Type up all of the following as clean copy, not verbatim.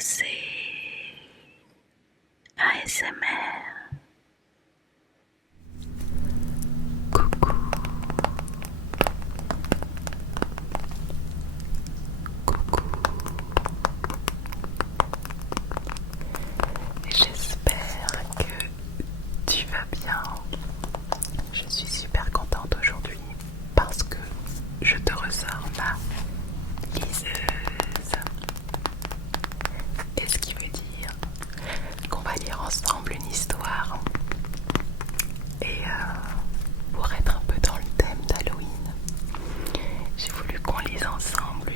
c'est ASMR. Coucou. Coucou. J'espère que tu vas bien. Je suis super contente aujourd'hui parce que je te ressors ma liseuse. Et ce qui veut dire qu'on va lire ensemble une histoire. Et pour être un peu dans le thème d'Halloween, j'ai voulu qu'on lise ensemble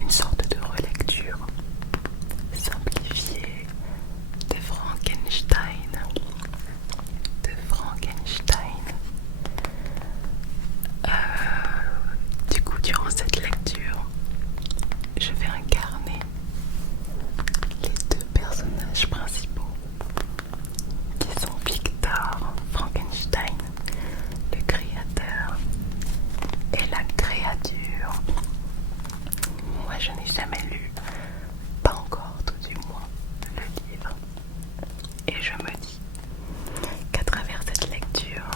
une sorte de relecture simplifiée de Frankenstein. Du coup, durant cette lecture, je vais incarner les deux personnages principaux qui sont Victor Frankenstein, le créateur, et la créature. Moi, je n'ai jamais lu, pas encore tout du moins, le livre. Et je me dis qu'à travers cette lecture,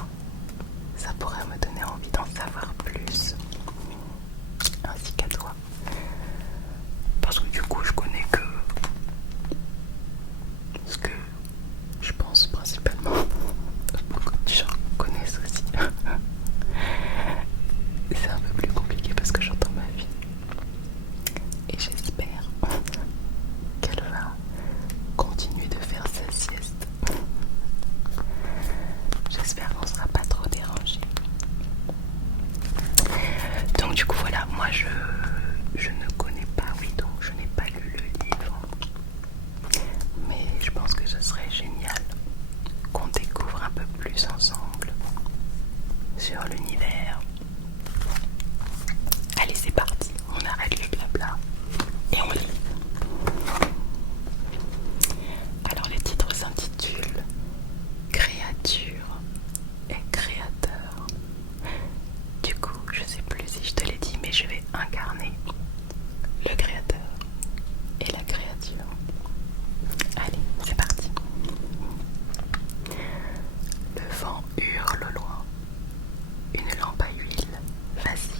ça pourrait me donner envie d'en savoir plus, ainsi qu'à toi. Parce que du coup, je connais que ce que je pense principalement. Beaucoup de gens connaissent aussi. C'est un peu plus compliqué parce que j'entends ma fille. Et j'espère qu'elle va continuer de faire sa sieste. J'espère qu'on ne sera pas trop dérangé. Donc du coup voilà, moi je ne connais pas, oui, donc je n'ai pas lu le livre. Mais je pense que ce serait génial qu'on découvre un peu plus ensemble sur l'univers. Allez, c'est parti, on arrête le blabla et on lit. Alors le titre s'intitule Créature et créateur. Du coup, je sais plus si je te l'ai dit, mais je vais incarner le créateur et la créature. Allez, c'est parti. Le vent hurle au loin. Une lampe à huile vacille.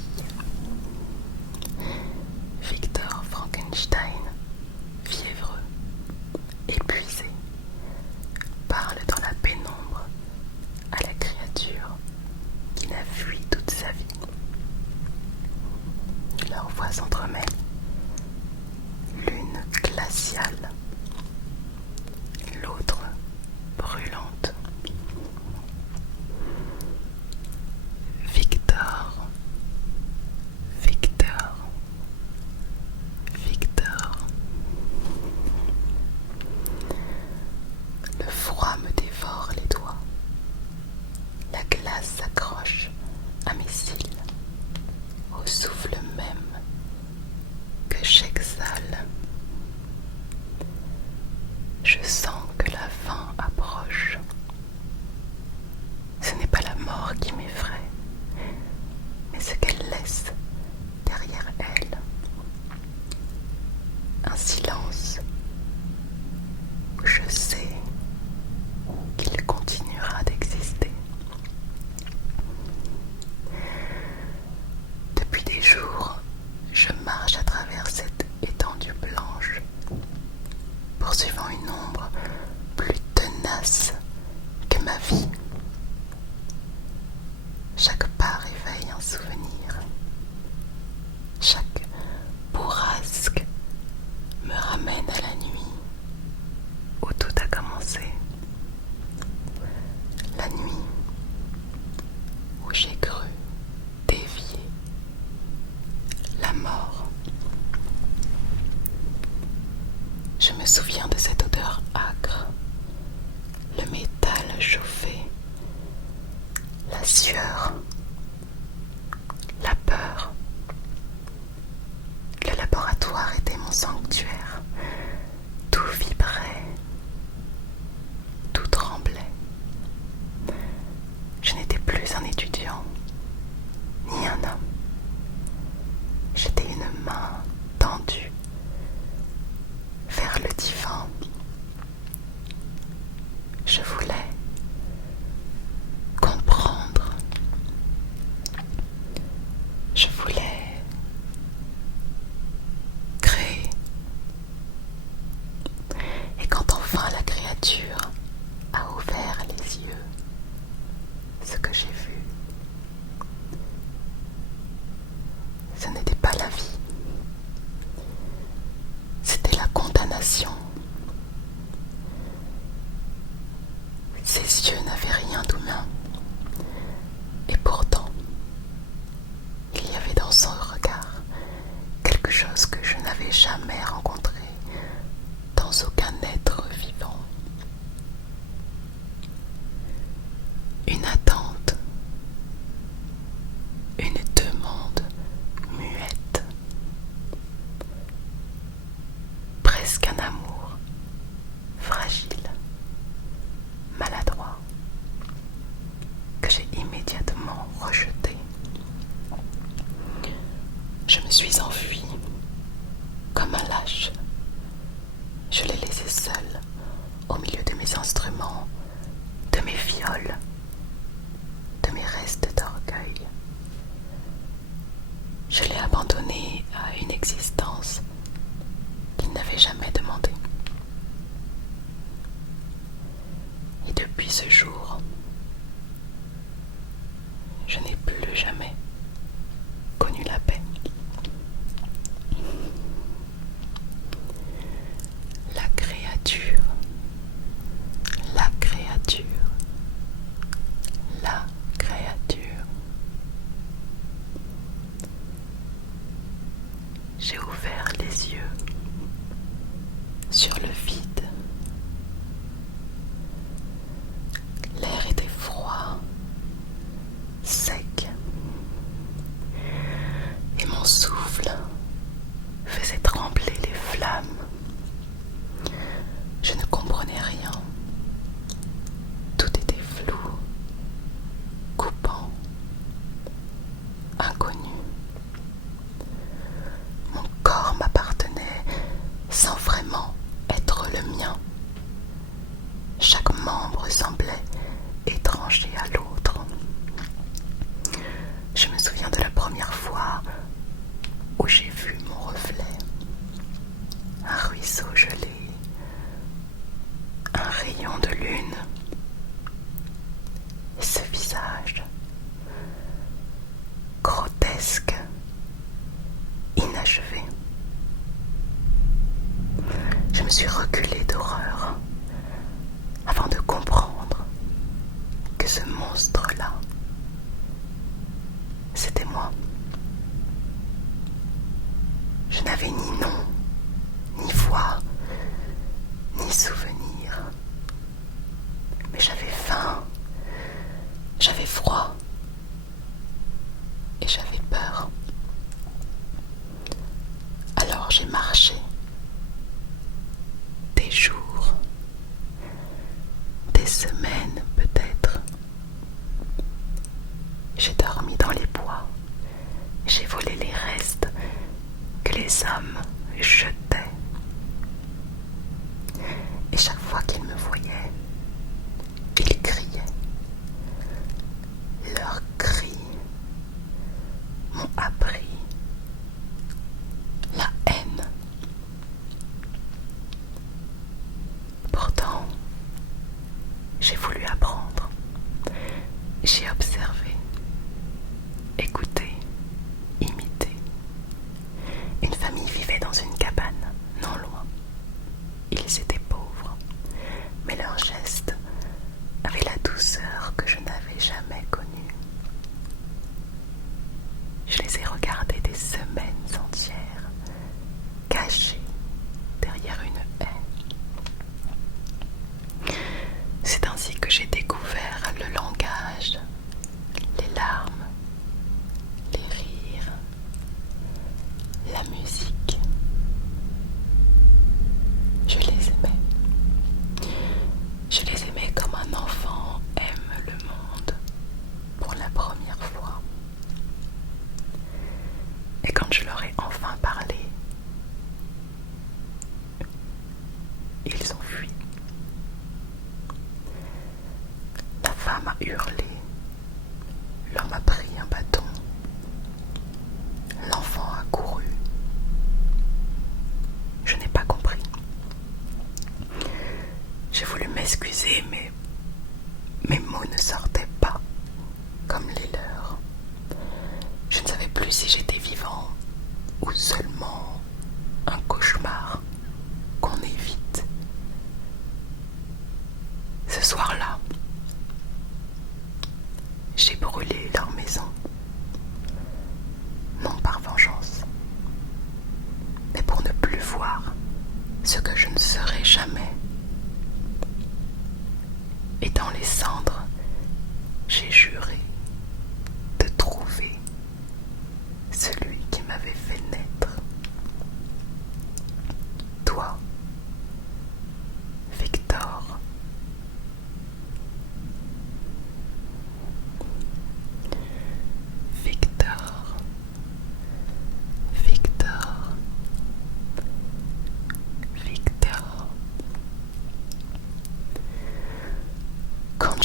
Victor Frankenstein, fiévreux, épuisé, parle dans la pénombre à la créature qui n'a fui toute sa vie. Leurs voix s'entremêlent, l'une glaciale, l'autre brûlante. Victor, Victor, Victor. Le froid me dévore les doigts. La glace s'accroche à mes cils, au souffle même que j'exhale. Je sens que la fin approche. Ce n'est pas la mort qui m'effraie, mais ce qu'elle laisse derrière elle. Un silence où je sais qu'il continuera d'exister. Depuis des jours, je marche à travers cette étendue blanche, poursuivant une ombre plus tenace que ma vie. Chaque pas réveille un souvenir. Chaque bourrasque me ramène à la nuit où tout a commencé. La nuit où j'ai cru dévier la mort. Je me souviens de cette odeur âcre, le métal chauffé, la sueur, la peur. Le laboratoire était mon sanctuaire. Tout vibrait, tout tremblait. Je n'étais plus un étudiant, ni un homme. J'étais une main tendue suis enfuie comme un lâche. Je l'ai laissé seul au milieu de mes instruments, de mes viols, de mes restes d'orgueil. Je l'ai abandonné à une existence qu'il n'avait jamais demandée. Et depuis ce jour, je n'ai plus jamais connu la paix. La créature, la créature, la créature. J'ai ouvert les yeux sur le vide. L'air était froid, sec, et mon souffle faisait trembler les flammes. Je ne comprenais rien. Tout était flou, coupant, inconnu. Mon corps m'appartenait sans vraiment être le mien. Chaque membre semblait étranger à l'autre. Je me souviens de la première fois où j'ai vu mon reflet. Un ruisseau gelé, un rayon de lune, et ce visage grotesque, inachevé. Je me suis reculée d'horreur avant de comprendre que ce monstre-là, c'était moi. Je n'avais ni nom, ni voix, ni souvenir. Mais j'avais faim, j'avais froid et j'avais peur. Alors j'ai marché des jours, des semaines peut-être. J'ai dormi dans les bois, j'ai volé les restes que les hommes jetaient. Et chaque fois qu'ils me voyaient, ils criaient. Leurs cris m'ont appris la haine. Pourtant, j'ai voulu apprendre. J'ai observé, écouté, imité. Une famille vivait dans une cabane, non loin. Ils étaient pauvres, mais leurs gestes avaient la douceur que je n'avais jamais connue. Je les ai regardés des semaines entières, cachés derrière une haie. C'est ainsi que j'ai découvert le langage, les larmes, les rires, la musique. Je les aimais. Je les aimais comme un enfant aime le monde pour la première fois. Et quand je leur ai enfin parlé, ils ont fui. La femme a hurlé. L'homme a pris un bâton. L'enfant a couru. Je n'ai pas compris. J'ai voulu m'excuser, mais mes mots ne sortaient pas comme les leurs. Je ne savais plus si j'étais vivant ou seulement un cauchemar qu'on évite. Ce soir-là, j'ai brûlé leur maison, non par vengeance, mais pour ne plus voir ce que je ne serai jamais. Et dans les cendres, j'ai juré de trouver celui qui m'avait fait naître. Toi, Victor. Victor.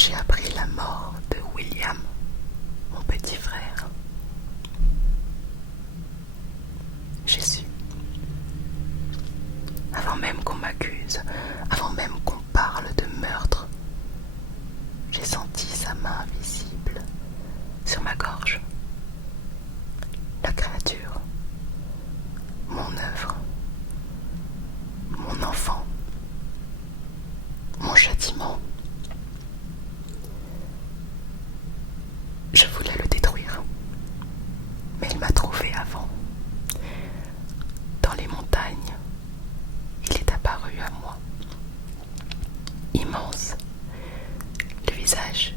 j'ai appris la mort de William, mon petit frère, j'ai su. Avant même qu'on m'accuse, avant même qu'on parle de meurtre, j'ai senti sa main invisible sur ma gorge. La créature, mon œuvre, mon enfant, mon châtiment. Je voulais le détruire, mais il m'a trouvé avant. Dans les montagnes, il est apparu à moi, immense, le visage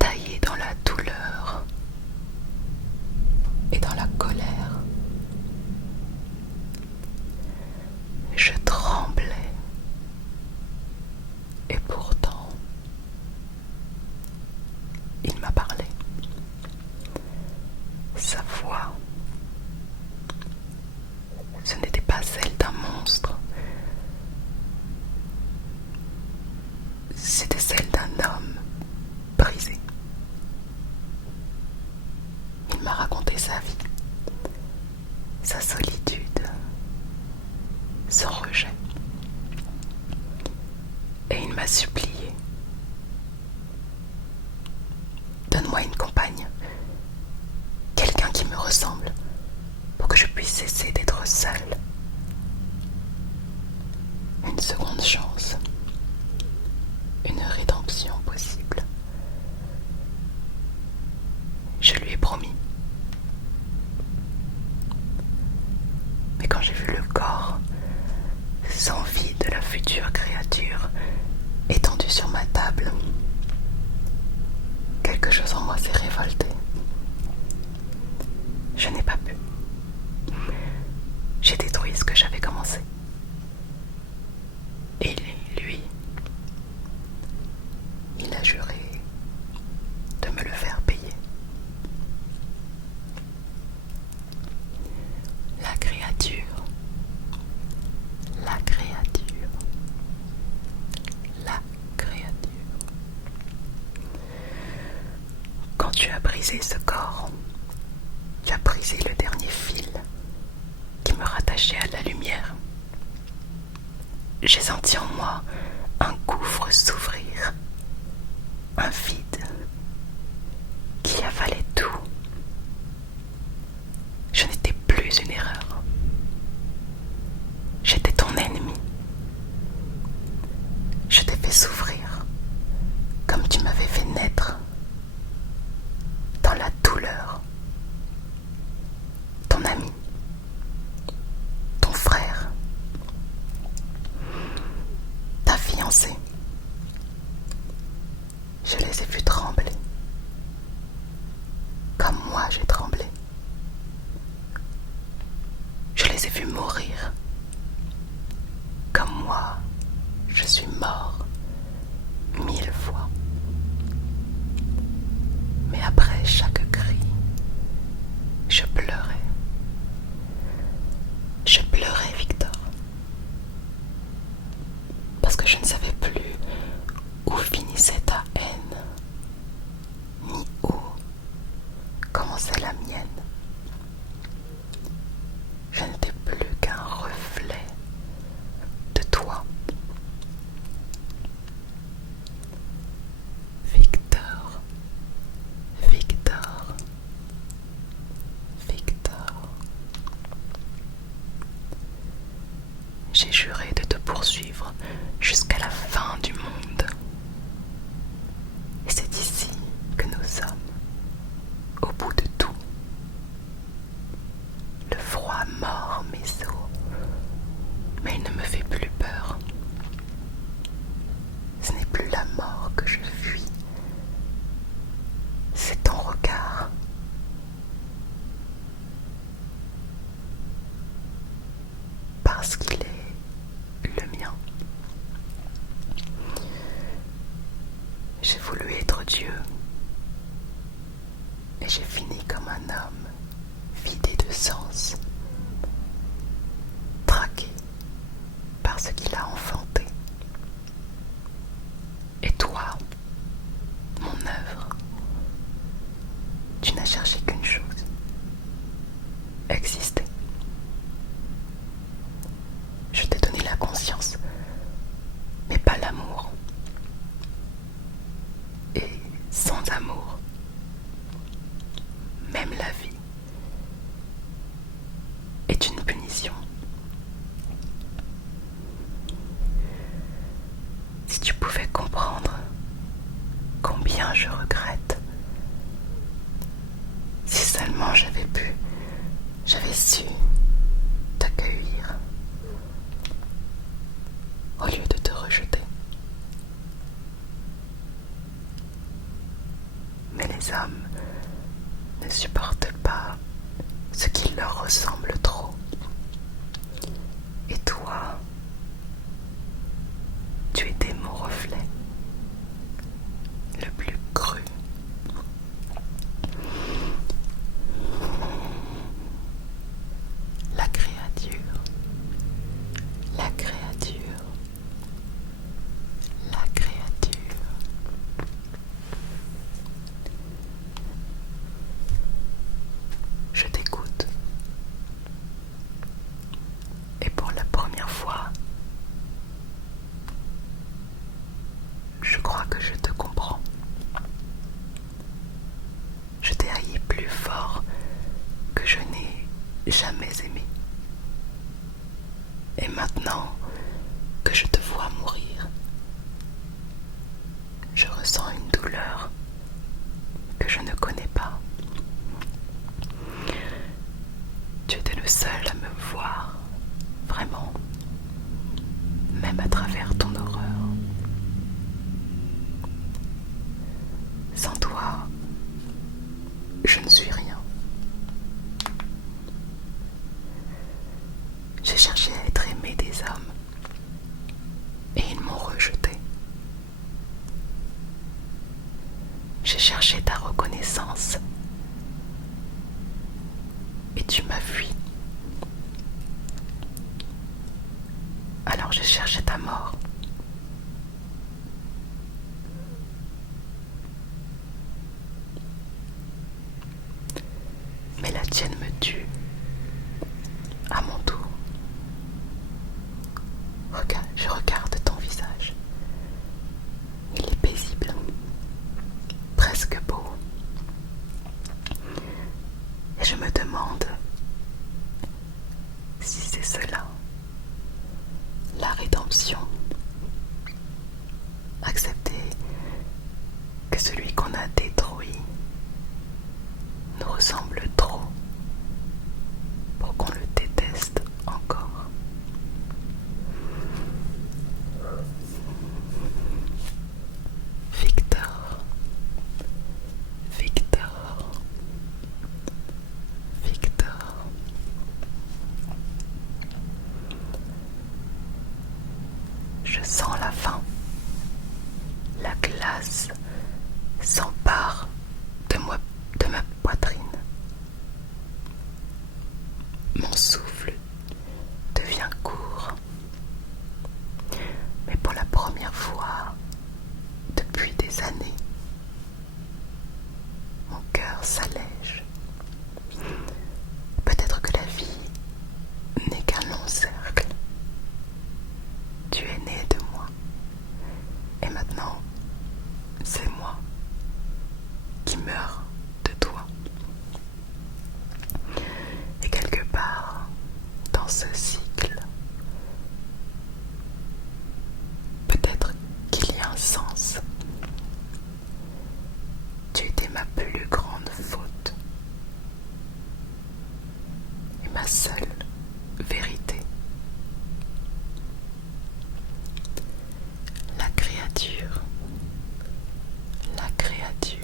taillé dans la douleur et dans la colère. Je tremblais, et pourtant, il m'a parlé. Sa voix, ce n'était pas celle d'un monstre, c'était celle d'un homme brisé. Il m'a raconté sa vie, sa solitude, son rejet. Et il m'a supplié. Donne-moi une compagne, quelqu'un qui me ressemble, pour que je puisse cesser d'être seule. Une seconde chance, une rédemption possible. Je lui ai promis. Mais quand j'ai vu le corps sans vie de la future créature étendue sur ma table, quelque chose en moi s'est révolté. Je n'ai pas pu. J'ai détruit ce que j'avais commencé. Et lui, il a juré de me le faire payer. La créature, la créature, la créature. Quand tu as brisé ce corps, tu as brisé le dernier fil qui me rattachait à la lumière. J'ai senti en moi un gouffre s'ouvrir, un vide qui avalait tout. Je n'étais plus une erreur. J'étais ton ennemi. Je t'ai fait souffrir comme tu m'avais fait naître, dans la douleur. Ton ami, ton frère, ta fiancée. Je les ai vus trembler, comme moi j'ai tremblé. Je les ai vus mourir, comme moi je suis mort 1000 fois. Mais après chaque cri, je pleurais. Je pleurais, Victor, parce que je ne savais plus où finissait ta haine, ni où commençait la mienne. Je n'étais plus qu'un reflet de toi. Victor, Victor, Victor. J'ai juré de te poursuivre jusqu'à la fin du monde. Et c'est ici que nous sommes, au bout de tout. Le froid mord mes os, mais il ne me fait plus peur. Ce n'est plus la mort que je fuis, c'est ton regard. Parce qu'il est le mien. J'ai voulu être Dieu, et j'ai fini comme un homme vidé de sens, traqué par ce qu'il a enfanté. Et toi, combien je regrette. Si seulement j'avais su t'accueillir au lieu de te rejeter. Mais les hommes ne supportent pas ce qui leur ressemble trop. Et toi, tu étais mon reflet, le plus cru. La créature, la créature, la créature. Je t'écoute. Et pour la première fois, je crois que je te comprends. Je t'ai haï plus fort que je n'ai jamais aimé. Et maintenant que je te vois mourir, je ressens une douleur que je ne connais pas. Tu étais le seul à me voir, vraiment, même à travers ton horreur. Sans toi, je ne suis rien. J'ai cherché à être aimé des hommes et ils m'ont rejeté. J'ai cherché ta reconnaissance et tu m'as fui. Alors j'ai cherché ta mort. Mais la tienne me tue. À mon tour. Je regarde ton visage. Il est paisible, presque beau. Et je me demande si c'est cela, la rédemption. Accepter que celui qu'on a détruit nous ressemble trop pour qu'on le déteste encore. Victor, Victor, Victor. Je sens la faim. La glace s'empare de ma poitrine. Mon souffle devient court. Mais pour la première fois depuis des années, mon cœur s'allège. Peut-être que la vie n'est qu'un long cercle. Tu es né de moi. Et maintenant, c'est moi qui meurs de toi. Et quelque part, dans ce cycle, peut-être qu'il y a un sens. Tu étais ma plus grande faute et ma seule vérité. La créature, la créature,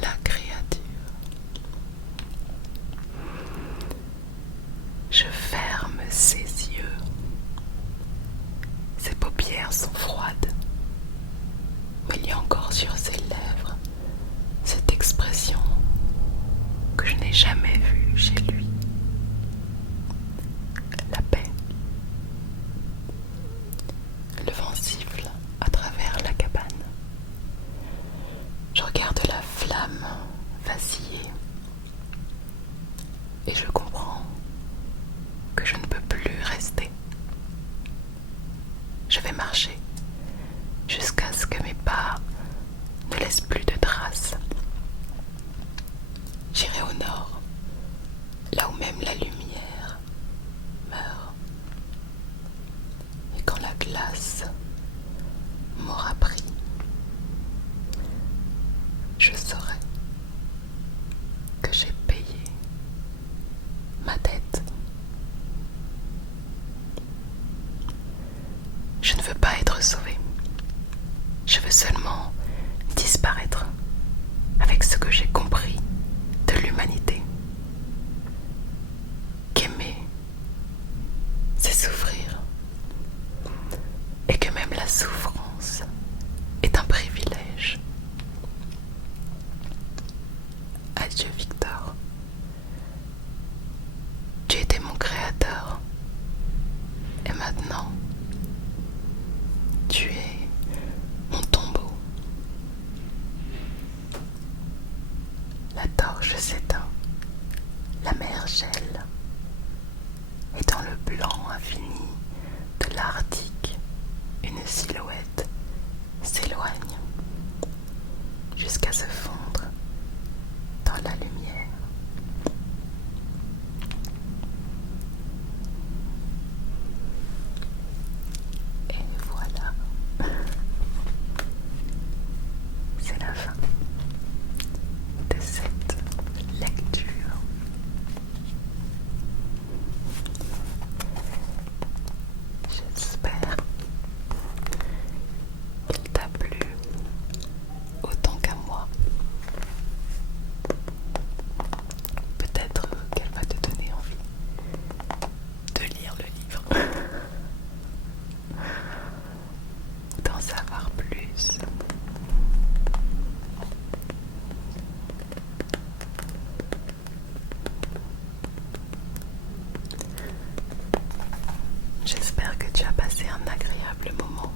la créature. Je ferme ses yeux. Ses paupières sont froides, mais il y a encore sur ses lèvres cette expression que je n'ai jamais vue chez lui. La paix. Le vent siffle à travers la cabane. Je regarde la flamme vaciller et je comprends que je ne peux plus rester. Je vais marcher jusqu'à ce que mes pas ne laissent plus de traces. J'irai au nord, là où même la lumière meurt. Et quand la glace m'aura pris, maintenant, tu es mon tombeau. La torche s'éteint, la mer gèle, et dans le blanc infini de l'Arctique, une silhouette s'éloigne jusqu'à se fondre dans la lumière. Et voilà, c'est la fin de cette lecture. J'espère qu'elle t'a plu autant qu'à moi. Peut-être qu'elle va te donner envie de lire le livre, d'en savoir plus. J'espère que tu as passé un agréable moment